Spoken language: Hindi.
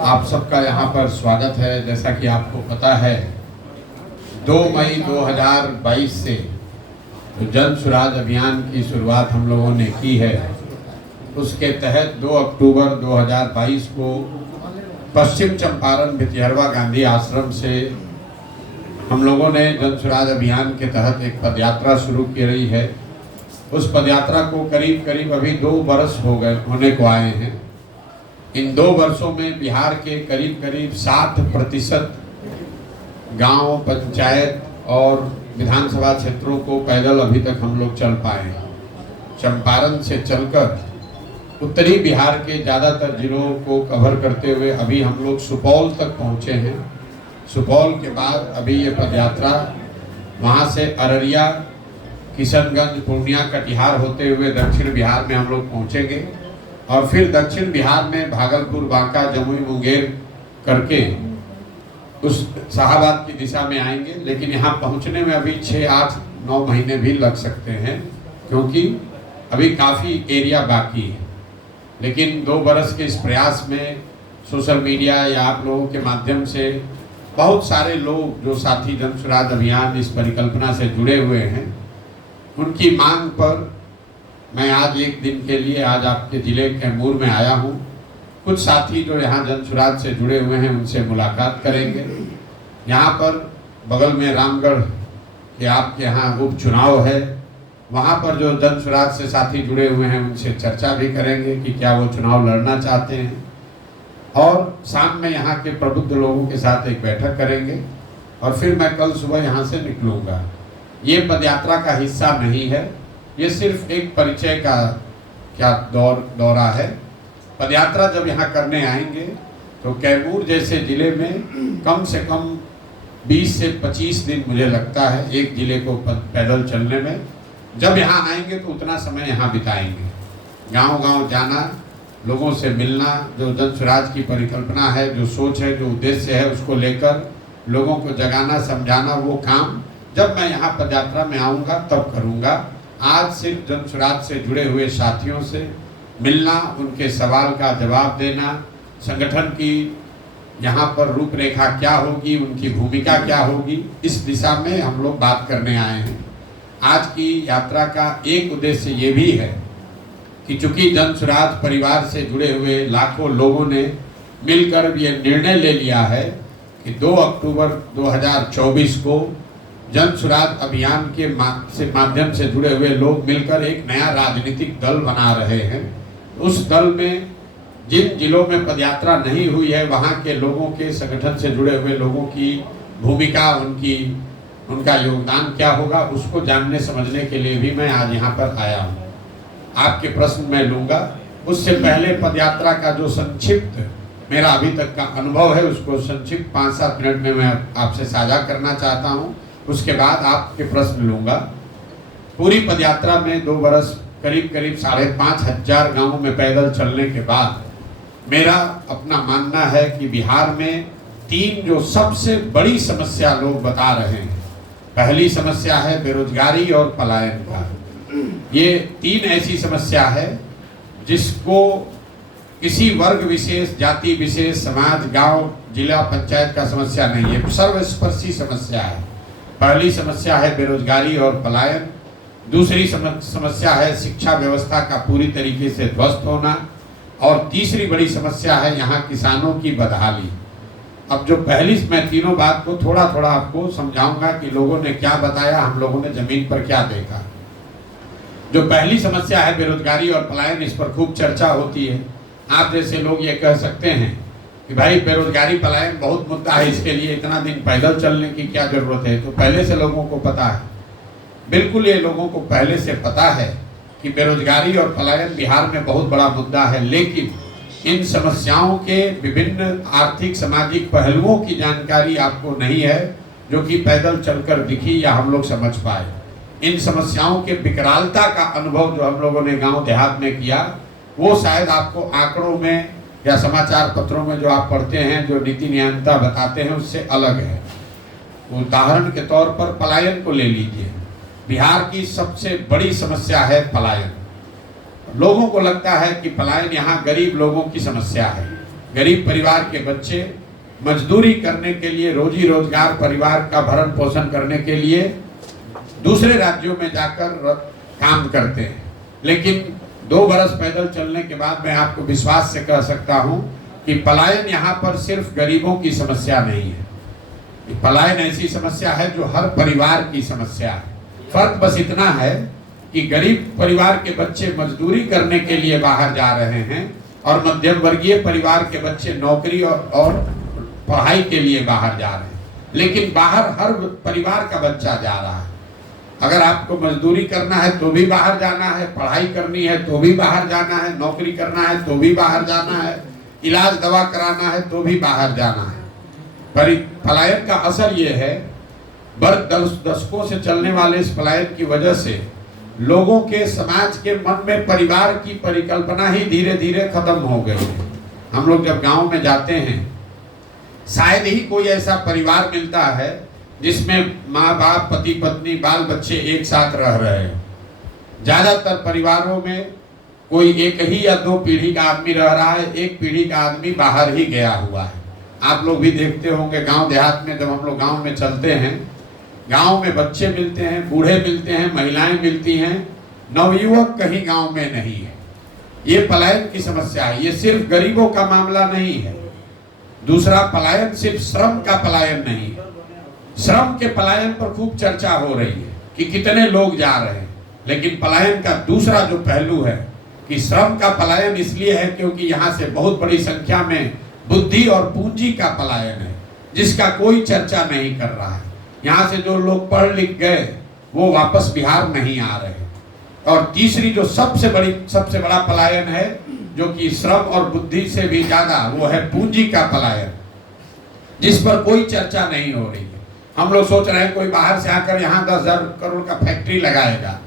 आप सबका यहाँ पर स्वागत है। जैसा कि आपको पता है 2 मई 2022 से जो जन सुराज अभियान की शुरुआत हम लोगों ने की है, उसके तहत 2 अक्टूबर 2022 को पश्चिम चंपारण भितिहरवा गांधी आश्रम से हम लोगों ने जन सुराज अभियान के तहत एक पदयात्रा शुरू की रही है। उस पदयात्रा को करीब करीब अभी 2 बरस होने को आए हैं। इन 2 वर्षों में बिहार के करीब करीब 60% गांव, पंचायत और विधानसभा क्षेत्रों को पैदल अभी तक हम लोग चल पाए हैं। चंपारण से चलकर उत्तरी बिहार के ज़्यादातर जिलों को कवर करते हुए अभी हम लोग सुपौल तक पहुँचे हैं। सुपौल के बाद अभी ये पदयात्रा वहाँ से अररिया, किशनगंज, पूर्णिया, कटिहार होते हुए दक्षिण बिहार में हम लोग पहुँचेंगे और फिर दक्षिण बिहार में भागलपुर, बांका, जमुई, मुंगेर करके उस शाहाबाद की दिशा में आएंगे। लेकिन यहाँ पहुँचने में अभी 6, 8, 9 महीने भी लग सकते हैं, क्योंकि अभी काफ़ी एरिया बाकी है। लेकिन 2 बरस के इस प्रयास में सोशल मीडिया या आप लोगों के माध्यम से बहुत सारे लोग जो साथी जन सुराज अभियान इस परिकल्पना से जुड़े हुए हैं, उनकी मांग पर मैं आज एक दिन के लिए आज आपके ज़िले कैमूर में आया हूँ। कुछ साथी जो यहाँ जन सुराज से जुड़े हुए हैं उनसे मुलाकात करेंगे। यहाँ पर बगल में रामगढ़ के आपके यहाँ उपचुनाव है, वहाँ पर जो जन सुराज से साथी जुड़े हुए हैं उनसे चर्चा भी करेंगे कि क्या वो चुनाव लड़ना चाहते हैं। और शाम में यहाँ के प्रबुद्ध लोगों के साथ एक बैठक करेंगे और फिर मैं कल सुबह यहाँ से निकलूँगा। ये पदयात्रा का हिस्सा नहीं है, ये सिर्फ एक परिचय का दौरा है। पदयात्रा जब यहाँ करने आएंगे तो कैमूर जैसे ज़िले में कम से कम 20 से 25 दिन मुझे लगता है एक ज़िले को पैदल चलने में। जब यहाँ आएंगे तो उतना समय यहाँ बिताएंगे, गांव-गांव जाना, लोगों से मिलना, जो जन सुराज की परिकल्पना है, जो सोच है, जो उद्देश्य है, उसको लेकर लोगों को जगाना, समझाना, वो काम जब मैं यहाँ पदयात्रा में आऊँगा तब करूँगा। आज सिर्फ जन सुराज से जुड़े हुए साथियों से मिलना, उनके सवाल का जवाब देना, संगठन की यहाँ पर रूपरेखा क्या होगी, उनकी भूमिका क्या होगी, इस दिशा में हम लोग बात करने आए हैं। आज की यात्रा का एक उद्देश्य ये भी है कि चूंकि जन सुराज परिवार से जुड़े हुए लाखों लोगों ने मिलकर ये निर्णय ले लिया है कि 2 अक्टूबर 2024 को जन सुराज अभियान के माध्यम से जुड़े हुए लोग मिलकर एक नया राजनीतिक दल बना रहे हैं। उस दल में जिन जिलों में पदयात्रा नहीं हुई है, वहाँ के लोगों के, संगठन से जुड़े हुए लोगों की भूमिका, उनका योगदान क्या होगा, उसको जानने समझने के लिए भी मैं आज यहाँ पर आया हूँ। आपके प्रश्न मैं लूँगा। उससे पहले पदयात्रा का जो संक्षिप्त मेरा अभी तक का अनुभव है, उसको संक्षिप्त 5-7 मिनट में मैं आपसे साझा करना चाहता हूँ। उसके बाद आपके प्रश्न लूँगा। पूरी पदयात्रा में 2 बरस करीब 5,500 गाँवों में पैदल चलने के बाद मेरा अपना मानना है कि बिहार में 3 जो सबसे बड़ी समस्या लोग बता रहे हैं। पहली समस्या है बेरोजगारी और पलायन का। ये 3 ऐसी समस्या है जिसको किसी वर्ग विशेष, जाति विशेष, समाज, गांव, जिला, पंचायत का समस्या नहीं है, सर्वस्पर्शी समस्या है। पहली समस्या है बेरोजगारी और पलायन। दूसरी समस्या है शिक्षा व्यवस्था का पूरी तरीके से ध्वस्त होना। और तीसरी बड़ी समस्या है यहाँ किसानों की बदहाली। अब जो पहली, मैं तीनों बात को थोड़ा थोड़ा आपको समझाऊंगा कि लोगों ने क्या बताया, हम लोगों ने जमीन पर क्या देखा। जो पहली समस्या है बेरोजगारी और पलायन, इस पर खूब चर्चा होती है। आप जैसे लोग ये कह सकते हैं कि भाई बेरोजगारी पलायन बहुत मुद्दा है, इसके लिए इतना दिन पैदल चलने की क्या जरूरत है। तो पहले से लोगों को पता है, बिल्कुल ये लोगों को पहले से पता है कि बेरोजगारी और पलायन बिहार में बहुत बड़ा मुद्दा है। लेकिन इन समस्याओं के विभिन्न आर्थिक, सामाजिक पहलुओं की जानकारी आपको नहीं है, जो कि पैदल चलकर दिखी या हम लोग समझ पाए। इन समस्याओं के विकरालता का अनुभव जो हम लोगों ने गाँव देहात में किया, वो शायद आपको आंकड़ों में या समाचार पत्रों में जो आप पढ़ते हैं, जो नीति नियंता बताते हैं, उससे अलग है। उदाहरण के तौर पर पलायन को ले लीजिए। बिहार की सबसे बड़ी समस्या है पलायन। लोगों को लगता है कि पलायन यहाँ गरीब लोगों की समस्या है, गरीब परिवार के बच्चे मजदूरी करने के लिए, रोजी रोजगार, परिवार का भरण पोषण करने के लिए दूसरे राज्यों में जाकर काम करते हैं। लेकिन 2 बरस पैदल चलने के बाद मैं आपको विश्वास से कह सकता हूं कि पलायन यहाँ पर सिर्फ गरीबों की समस्या नहीं है। पलायन ऐसी समस्या है जो हर परिवार की समस्या है। फर्क बस इतना है कि गरीब परिवार के बच्चे मजदूरी करने के लिए बाहर जा रहे हैं और मध्यम वर्गीय परिवार के बच्चे नौकरी और पढ़ाई के लिए बाहर जा रहे हैं। लेकिन बाहर हर परिवार का बच्चा जा रहा है। अगर आपको मजदूरी करना है तो भी बाहर जाना है, पढ़ाई करनी है तो भी बाहर जाना है, नौकरी करना है तो भी बाहर जाना है, इलाज दवा कराना है तो भी बाहर जाना है। पर पलायन का असर ये है, दशकों से चलने वाले इस पलायन की वजह से लोगों के, समाज के मन में परिवार की परिकल्पना ही धीरे धीरे खत्म हो गई है। हम लोग जब गांव में जाते हैं, शायद ही कोई ऐसा परिवार मिलता है जिसमें माँ बाप, पति पत्नी, बाल बच्चे एक साथ रह रहे हैं। ज्यादातर परिवारों में कोई एक ही या 2 पीढ़ी का आदमी रह रहा है, एक पीढ़ी का आदमी बाहर ही गया हुआ है। आप लोग भी देखते होंगे गांव देहात में, जब हम लोग गांव में चलते हैं, गांव में बच्चे मिलते हैं, बूढ़े मिलते हैं, महिलाएं मिलती हैं, नवयुवक कहीं गांव में नहीं है। ये पलायन की समस्या है। ये सिर्फ गरीबों का मामला नहीं है। दूसरा, पलायन सिर्फ श्रम का पलायन नहीं है। श्रम के पलायन पर खूब चर्चा हो रही है कि कितने लोग जा रहे हैं, लेकिन पलायन का दूसरा जो पहलू है कि श्रम का पलायन इसलिए है क्योंकि यहाँ से बहुत बड़ी संख्या में बुद्धि और पूंजी का पलायन है, जिसका कोई चर्चा नहीं कर रहा है। यहाँ से जो लोग पढ़ लिख गए वो वापस बिहार नहीं आ रहे। और तीसरी जो सबसे बड़ा पलायन है, जो कि श्रम और बुद्धि से भी ज्यादा, वो है पूंजी का पलायन, जिस पर कोई चर्चा नहीं हो रही है। हम लोग सोच रहे हैं कोई बाहर से आकर यहाँ 10,000 करोड़ का फैक्ट्री लगाएगा,